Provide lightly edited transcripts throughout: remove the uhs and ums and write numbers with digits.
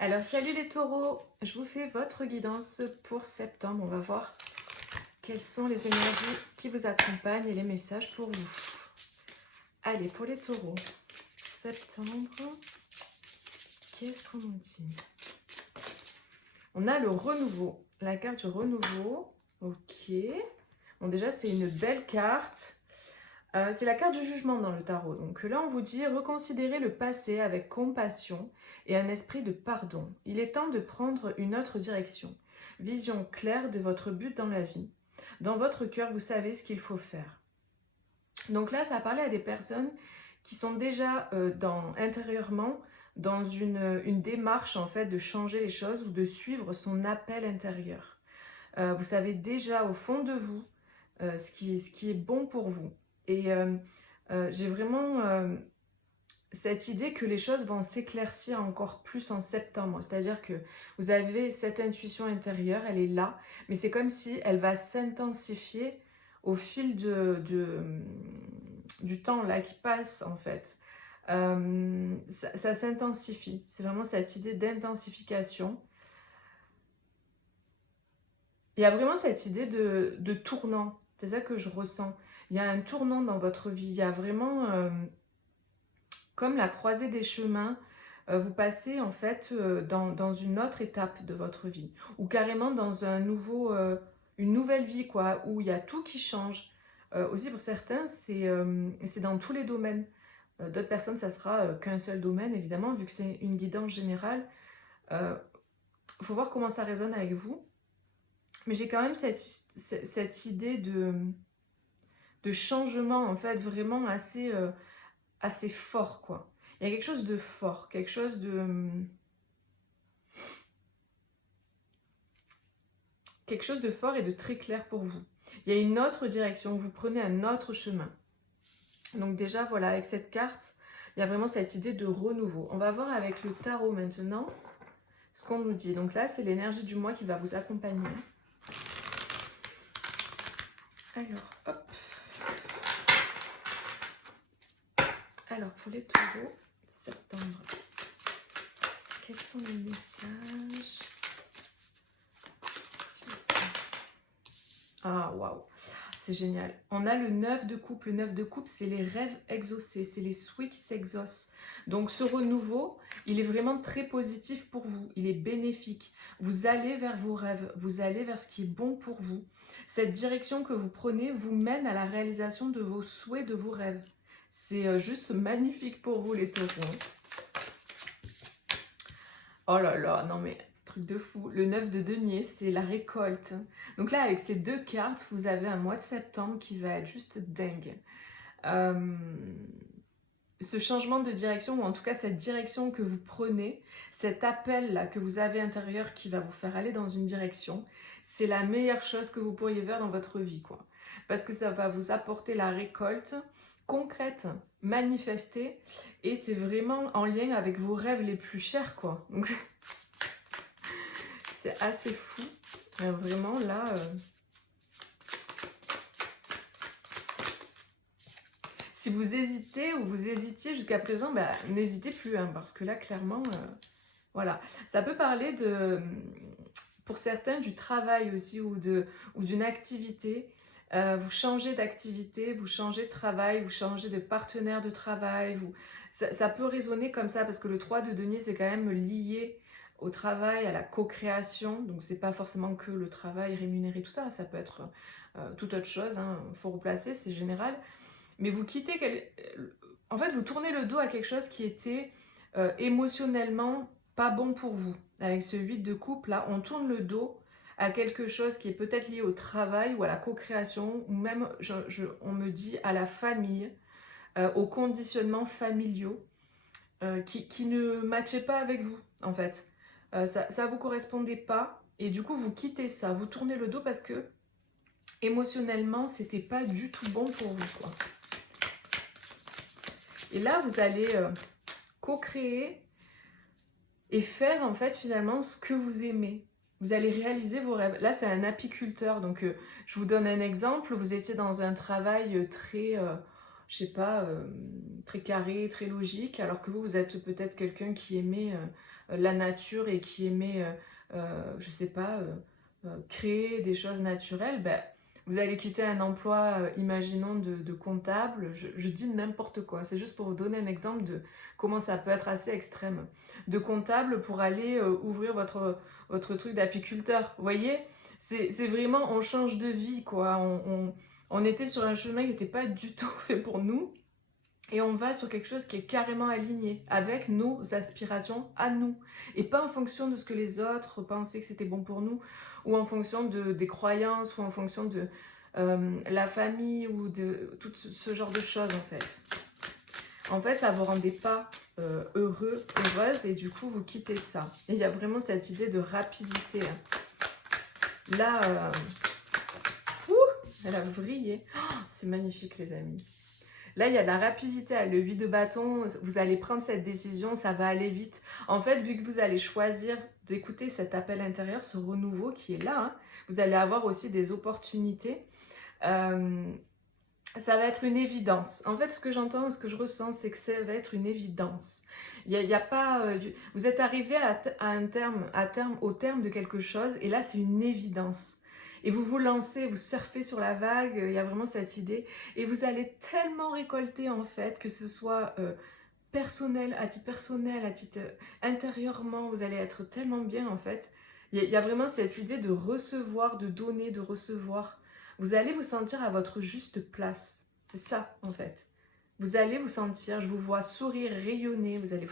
Alors salut les taureaux, je vous fais votre guidance pour septembre. On va voir quelles sont les énergies qui vous accompagnent et les messages pour vous. Allez, pour les taureaux, septembre, qu'est-ce qu'on nous dit? On a le renouveau, la carte du renouveau. Ok. Bon, déjà, c'est une belle carte. C'est la carte du jugement dans le tarot. Donc là, on vous dit reconsidérez le passé avec compassion et un esprit de pardon. Il est temps de prendre une autre direction. Vision claire de votre but dans la vie. Dans votre cœur, vous savez ce qu'il faut faire. Donc là, ça a parlé à des personnes qui sont déjà intérieurement dans une démarche en fait de changer les choses ou de suivre son appel intérieur. Vous savez déjà au fond de vous ce qui est bon pour vous. Et j'ai vraiment cette idée que les choses vont s'éclaircir encore plus en septembre. C'est-à-dire que vous avez cette intuition intérieure, elle est là, mais c'est comme si elle va s'intensifier au fil du temps là qui passe en fait. Ça s'intensifie. C'est vraiment cette idée d'intensification. Il y a vraiment cette idée de tournant. C'est ça que je ressens. Il y a un tournant dans votre vie. Il y a vraiment comme la croisée des chemins. Vous passez en fait dans une autre étape de votre vie. Ou carrément dans une nouvelle vie, quoi, où il y a tout qui change. Aussi pour certains, c'est dans tous les domaines. D'autres personnes, ça sera qu'un seul domaine, évidemment, vu que c'est une guidance générale. Il faut voir comment ça résonne avec vous. Mais j'ai quand même cette idée de changement, en fait, vraiment assez fort, quoi. Il y a quelque chose de fort, quelque chose de fort et de très clair pour vous. Il y a une autre direction, vous prenez un autre chemin. Donc déjà, voilà, avec cette carte, il y a vraiment cette idée de renouveau. On va voir avec le tarot maintenant ce qu'on nous dit. Donc là, c'est l'énergie du mois qui va vous accompagner. Alors, hop. Alors, pour les taureaux, septembre, quels sont les messages? Ah, waouh, c'est génial. On a le 9 de coupe. Le 9 de coupe, c'est les rêves exaucés, c'est les souhaits qui s'exaucent. Donc ce renouveau, il est vraiment très positif pour vous, il est bénéfique. Vous allez vers vos rêves, vous allez vers ce qui est bon pour vous. Cette direction que vous prenez vous mène à la réalisation de vos souhaits, de vos rêves. C'est juste magnifique pour vous les taureaux. Oh là là, non mais truc de fou. Le 9 de denier, c'est la récolte. Donc là, avec ces deux cartes, vous avez un mois de septembre qui va être juste dingue. Ce changement de direction, ou en tout cas cette direction que vous prenez, cet appel-là que vous avez intérieur qui va vous faire aller dans une direction, c'est la meilleure chose que vous pourriez faire dans votre vie, quoi. Parce que ça va vous apporter la récolte concrète, manifestée, et c'est vraiment en lien avec vos rêves les plus chers, quoi. Donc c'est assez fou. Vraiment, là... Si vous hésitez ou vous hésitiez jusqu'à présent, bah, n'hésitez plus, hein, parce que là, clairement, voilà. Ça peut parler pour certains, du travail aussi ou d'une activité. Vous changez d'activité, vous changez de travail, vous changez de partenaire de travail. Ça peut résonner comme ça, parce que le 3 de denier, c'est quand même lié au travail, à la co-création. Donc, c'est pas forcément que le travail rémunéré, tout ça. Ça peut être toute autre chose. Hein. Faut replacer, c'est général. Mais vous quittez... En fait, vous tournez le dos à quelque chose qui était émotionnellement pas bon pour vous. Avec ce 8 de coupe, là, on tourne le dos à quelque chose qui est peut-être lié au travail ou à la co-création, ou même, on me dit, à la famille, aux conditionnements familiaux, qui ne matchaient pas avec vous, en fait. Ça ne vous correspondait pas, et du coup, vous quittez ça. Vous tournez le dos parce que, émotionnellement, c'était pas du tout bon pour vous, quoi. Et là, vous allez co-créer et faire en fait finalement ce que vous aimez. Vous allez réaliser vos rêves. Là, c'est un apiculteur. Donc, je vous donne un exemple. Vous étiez dans un travail très je sais pas, très carré, très logique, alors que vous êtes peut-être quelqu'un qui aimait la nature et qui aimait, je sais pas, créer des choses naturelles, ben, vous allez quitter un emploi, imaginons, de comptable, je dis n'importe quoi, c'est juste pour vous donner un exemple de comment ça peut être assez extrême. De comptable pour aller ouvrir votre truc d'apiculteur, vous voyez? C'est vraiment, on change de vie, quoi, on était sur un chemin qui n'était pas du tout fait pour nous, et on va sur quelque chose qui est carrément aligné avec nos aspirations à nous. Et pas en fonction de ce que les autres pensaient que c'était bon pour nous, ou en fonction des croyances, ou en fonction de la famille, ou de tout ce genre de choses en fait. En fait, ça ne vous rendait pas heureux, heureuse, et du coup, vous quittez ça. Et il y a vraiment cette idée de rapidité. Là, elle a vrillé. Oh, c'est magnifique les amis. Là, il y a de la rapidité, le 8 de bâton, vous allez prendre cette décision, ça va aller vite. En fait, vu que vous allez choisir d'écouter cet appel intérieur, ce renouveau qui est là, hein, vous allez avoir aussi des opportunités. Ça va être une évidence. En fait, ce que j'entends, ce que je ressens, c'est que ça va être une évidence. Il y a pas, vous êtes arrivé au terme de quelque chose, et là, c'est une évidence. Et vous vous lancez, vous surfez sur la vague, il y a vraiment cette idée. Et vous allez tellement récolter, en fait, que ce soit personnel, à titre intérieurement, vous allez être tellement bien, en fait. Il y a vraiment cette idée de recevoir, de donner, de recevoir. Vous allez vous sentir à votre juste place. C'est ça, en fait. Vous allez vous sentir, je vous vois sourire, rayonner, vous allez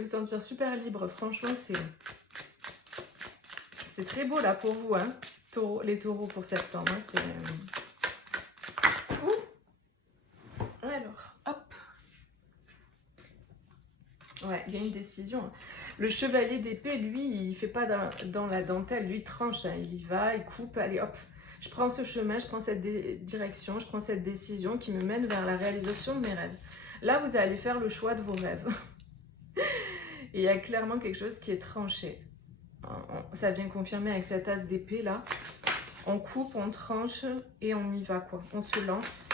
vous sentir super libre. Franchement, c'est très beau, là, pour vous, hein. Les taureaux pour septembre. Alors, hop. Ouais, il y a une décision. Le chevalier d'épée, lui, il fait pas dans la dentelle, lui, il tranche. Hein. Il y va, il coupe, allez, hop. Je prends ce chemin, je prends cette direction, je prends cette décision qui me mène vers la réalisation de mes rêves. Là, vous allez faire le choix de vos rêves. Et il y a clairement quelque chose qui est tranché. Ça vient confirmer avec cet as d'épée là. On coupe, on tranche et on y va quoi. On se lance.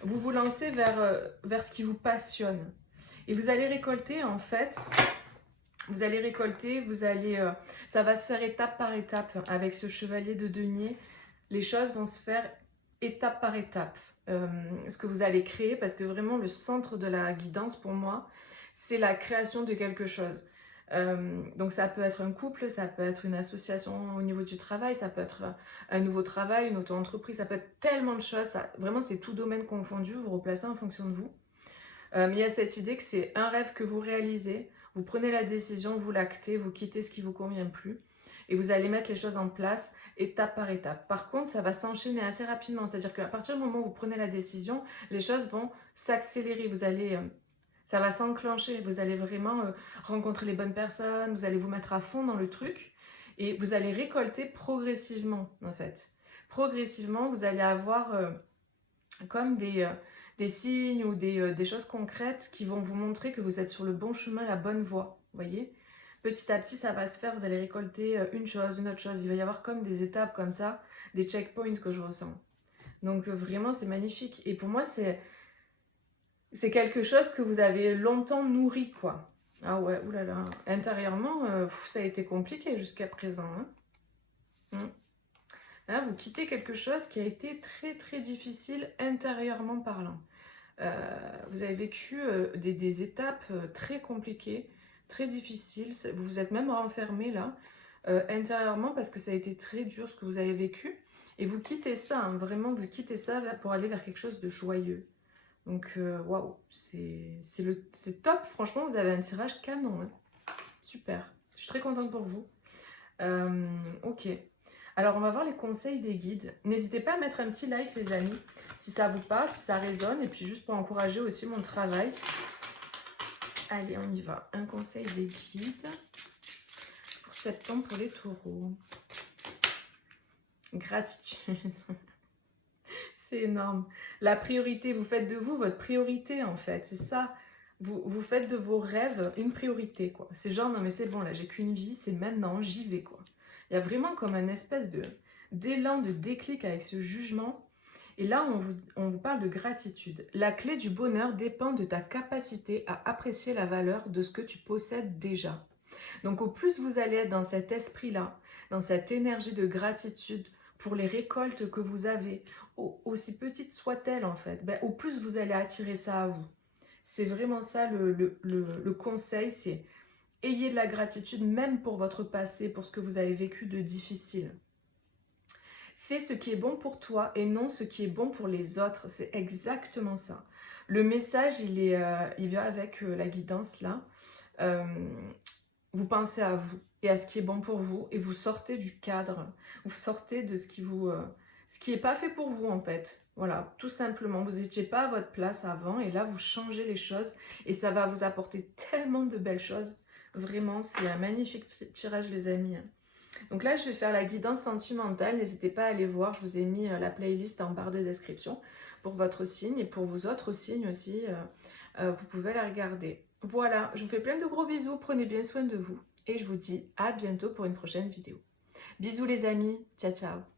Vous vous lancez vers ce qui vous passionne. Et vous allez récolter en fait. Vous allez récolter, ça va se faire étape par étape avec ce chevalier de denier. Les choses vont se faire étape par étape. Ce que vous allez créer, parce que vraiment le centre de la guidance pour moi, c'est la création de quelque chose. Donc ça peut être un couple, ça peut être une association au niveau du travail, ça peut être un nouveau travail, une auto-entreprise, ça peut être tellement de choses. Vraiment, c'est tout domaine confondu, vous replacez en fonction de vous. Mais il y a cette idée que c'est un rêve que vous réalisez, vous prenez la décision, vous l'actez, vous quittez ce qui ne vous convient plus et vous allez mettre les choses en place étape par étape. Par contre, ça va s'enchaîner assez rapidement, c'est-à-dire qu'à partir du moment où vous prenez la décision, les choses vont s'accélérer, ça va s'enclencher, vous allez vraiment rencontrer les bonnes personnes, vous allez vous mettre à fond dans le truc et vous allez récolter progressivement en fait. Progressivement, vous allez avoir comme des signes ou des choses concrètes qui vont vous montrer que vous êtes sur le bon chemin, la bonne voie, vous voyez. Petit à petit, ça va se faire, vous allez récolter une chose, une autre chose. Il va y avoir comme des étapes comme ça, des checkpoints que je ressens. Donc vraiment, c'est magnifique. Et pour moi, c'est quelque chose que vous avez longtemps nourri, quoi. Ah ouais, oulala. Intérieurement, ça a été compliqué jusqu'à présent. Hein. Là, vous quittez quelque chose qui a été très très difficile intérieurement parlant. Vous avez vécu des étapes très compliquées, très difficiles. Vous vous êtes même renfermé là, intérieurement, parce que ça a été très dur ce que vous avez vécu. Et vous quittez ça, hein, vraiment, vous quittez ça pour aller vers quelque chose de joyeux. Donc, waouh, c'est top. Franchement, vous avez un tirage canon. Hein. Super. Je suis très contente pour vous. Ok. Alors, on va voir les conseils des guides. N'hésitez pas à mettre un petit like, les amis, si ça vous parle, si ça résonne, et puis juste pour encourager aussi mon travail. Allez, on y va. Un conseil des guides pour septembre pour les taureaux. Gratitude. C'est énorme. La priorité, vous faites de vous votre priorité, en fait. C'est ça. Vous faites de vos rêves une priorité, quoi. C'est genre, non mais c'est bon, là, j'ai qu'une vie, c'est maintenant, j'y vais, quoi. Il y a vraiment comme un espèce d'élan, de déclic avec ce jugement. Et là, on vous parle de gratitude. La clé du bonheur dépend de ta capacité à apprécier la valeur de ce que tu possèdes déjà. Donc au plus vous allez être dans cet esprit-là, dans cette énergie de gratitude pour les récoltes que vous avez, aussi petites soient-elles en fait, ben, au plus vous allez attirer ça à vous. C'est vraiment ça le conseil, c'est ayez de la gratitude même pour votre passé, pour ce que vous avez vécu de difficile. Fais ce qui est bon pour toi et non ce qui est bon pour les autres. C'est exactement ça. Le message, il vient avec la guidance là. Vous pensez à vous et à ce qui est bon pour vous et vous sortez du cadre. Vous sortez de ce qui n'est pas fait pour vous en fait. Voilà, tout simplement. Vous n'étiez pas à votre place avant et là vous changez les choses et ça va vous apporter tellement de belles choses. Vraiment, c'est un magnifique tirage les amis. Donc là, je vais faire la guidance sentimentale. N'hésitez pas à aller voir. Je vous ai mis la playlist en barre de description pour votre signe et pour vos autres signes aussi. Vous pouvez la regarder. Voilà, je vous fais plein de gros bisous. Prenez bien soin de vous. Et je vous dis à bientôt pour une prochaine vidéo. Bisous les amis. Ciao, ciao.